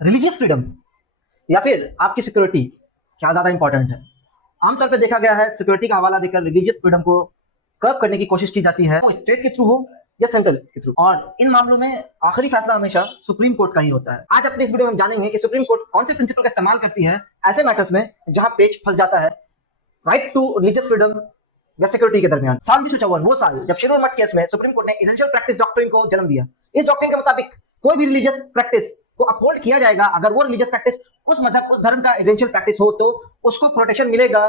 Religious freedom या फिर आपकी सिक्योरिटी क्या ज्यादा इंपॉर्टेंट है? आमतौर पर देखा गया है सिक्योरिटी का हवाला देकर रिलीजियस फ्रीडम को कर्व करने की कोशिश की जाती है, वो स्टेट के थ्रू हो या सेंट्रल के थ्रू, और इन मामलों में आखिरी फैसला हमेशा सुप्रीम कोर्ट का ही होता है। आज अपने इस वीडियो में हम जानेंगे कि सुप्रीम कोर्ट कौन से प्रिंसिपल का इस्तेमाल करती है ऐसे मैटर्स में जहां पेच फंस जाता है राइट टू रिलीजियस फ्रीडम या सिक्योरिटी के दरमियान। साल 1954 वो साल जब शेर और मट केस में सुप्रीम कोर्ट ने एसेंशियल प्रैक्टिस डॉक्ट्रिन को जन्म दिया। इस डॉक्ट्रिन के मुताबिक कोई भी रिलीजियस प्रैक्टिस को अपहोल्ड किया जाएगा अगर वो रिलीजियस प्रैक्टिस उस मजहब उस धर्म का एसेंशियल प्रैक्टिस हो तो उसको प्रोटेक्शन मिलेगा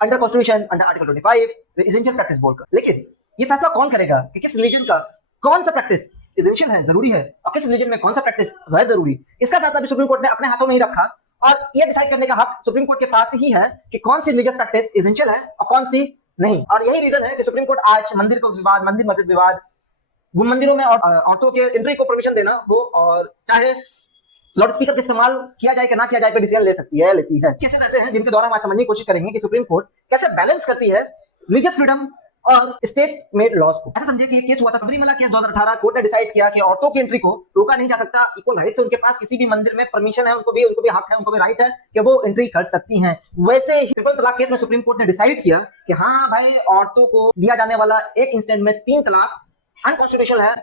under constitution under article 25 essential practice बोलकर। लेकिन ये फैसला कौन करेगा कि किस रिलीजन का कौन सा प्रैक्टिस एसेंशियल है, जरूरी है, और किस रिलीजन में कौन सा प्रैक्टिस गैर जरूरी? इसका फैसला भी सुप्रीम कोर्ट ने अपने हाथों में ही रखा और ये डिसाइड करने का हक सुप्रीम कोर्ट के पास ही है कि कौन सी रिलीजियस प्रैक्टिस एसेंशियल है और कौन सी नहीं। और यही रीजन है कि सुप्रीम कोर्ट आज मंदिर को विवाद, मंदिर मस्जिद विवाद, मंदिरों में और औरतों के एंट्री को परमिशन देना हो और चाहे लाउड स्पीकर का इस्तेमाल किया जाए कि ना किया जाए पर डिसीजन ले सकती है, लेती है। केसेस ऐसे हैं जिनके द्वारा हम आज समझने की कोशिश करेंगे कि सुप्रीम कोर्ट कैसे बैलेंस करती है रिलीजियस फ्रीडम और स्टेट मेड लॉज को। ऐसा समझिए कि एक केस हुआ था सबरीमला केस 2018। कोर्ट ने डिसाइड किया कि औरतों की एंट्री को रोका नहीं जा सकता, इक्वल राइट से उनके पास किसी भी मंदिर में परमिशन है, उनको भी हक है, उनको भी राइट है कि वो एंट्री कर सकती हैं। वैसे ही ट्रिपल तलाक केस में सुप्रीम कोर्ट ने डिसाइड किया कि हाँ भाई, औरतों को दिया जाने वाला एक इंस्टेंट में 3 तलाक अनकॉन्स्टिट्यूशनल है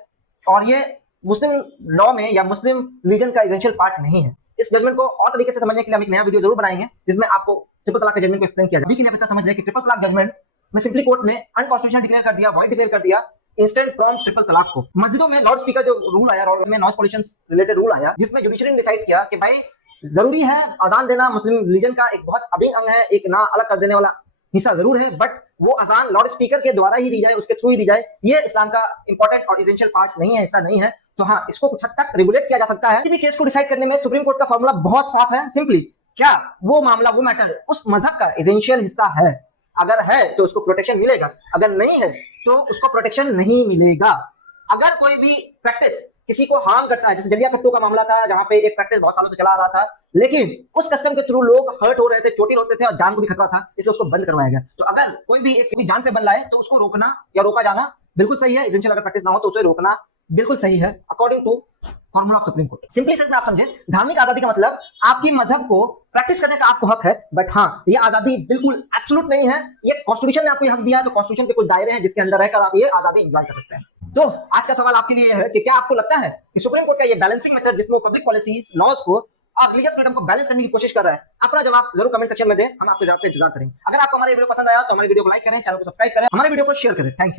और ये मुस्लिम लॉ में या मुस्लिम रिलीजन का एसेंशियल पार्ट नहीं है। इस जजमेंट को और तरीके से समझने के लिए हम एक नया वीडियो जरूर बनाएंगे जिसमें आपको ट्रिपल तलाक के जजमेंट को एक्सप्लेन किया जाए। अभी के लिए पता समझ रहे कि ट्रिपल तलाक जजमेंट में सिंपली कोर्ट ने अनकॉन्स्टिट्यूशनल डिक्लेयर कर दिया, वॉइड डिक्लेयर कर दिया इंस्टेंट फ्रॉम ट्रिपल तलाक को। मस्जिदों में लाउड स्पीकर जो रूल आया और में नॉइज पॉल्यूशन रिलेटेड रूल आया, जिसमें जुडिशरी ने डिसाइड किया कि भाई जरूरी है अजान देना, मुस्लिम रिलीजन का एक बहुत अभिन्न अंग है, एक ना अलग कर देने वाला हिस्सा जरूर है, बट वो अजान लाउड स्पीकर के द्वारा ही दी जाए, उसके थ्रू ही दी जाए, ये इस्लाम का इंपॉर्टेंट और एसेंशियल पार्ट नहीं है, हिस्सा नहीं है। तो हाँ, इसको कुछ हद तक रेगुलेट किया जा सकता है। किसी भी केस को डिसाइड करने में सुप्रीम कोर्ट का फॉर्मूला बहुत साफ है, सिंपली क्या वो मामला, वो मैटर उस मजहब का एसेंशियल हिस्सा है? अगर है तो उसको प्रोटेक्शन मिलेगा, अगर नहीं है तो उसको प्रोटेक्शन नहीं मिलेगा। अगर कोई भी प्रैक्टिस किसी को हार्म करता है, जैसे जलिया कट्टू का मामला था जहां पे एक प्रैक्टिस बहुत सालों से चला आ रहा था, लेकिन उस कस्टम के थ्रू लोग हर्ट हो रहे थे, चोटिल होते थे और जान को भी खतरा था, इसलिए उसको बंद करवाया गया। तो अगर कोई भी एक जान पे बन लाए तो उसको रोकना या रोका जाना बिल्कुल सही है। एसेंशियल अगर प्रैक्टिस ना हो तो उसे रोकना बिल्कुल सही है according to formula of supreme court. Simply sense में आप समझे, धार्मिक आजादी का मतलब आपकी मजहब को प्रैक्टिस करने का आपको हक है, बट हाँ, ये आजादी बिल्कुल एब्सोल्यूट नहीं है। ये कॉन्स्टिट्यूशन ने आपको हक दिया है, तो कॉन्स्टिट्यूशन के कुछ दायरे हैं जिसके अंदर रहकर आप ये आजादी एंजॉय कर सकते हैं। तो आज का सवाल आपके लिए है कि क्या आपको लगता है कि सुप्रीम कोर्ट का ये बैलेंसिंग मेथड जिसमें पब्लिक पॉलिसीज लॉज को और रिलीजियस फ्रीडम को बैलेंस करने की कोशिश कर रहा है? अपना जवाब जरूर कमेंट सेक्शन में दें, हम आपके जवाब का इंतजार करेंगे। अगर आपको हमारे वीडियो पसंद आया तो हमारे वीडियो को लाइक करें, चैनल को सब्सक्राइब करें, हमारे वीडियो को शेयर करें। Thank you.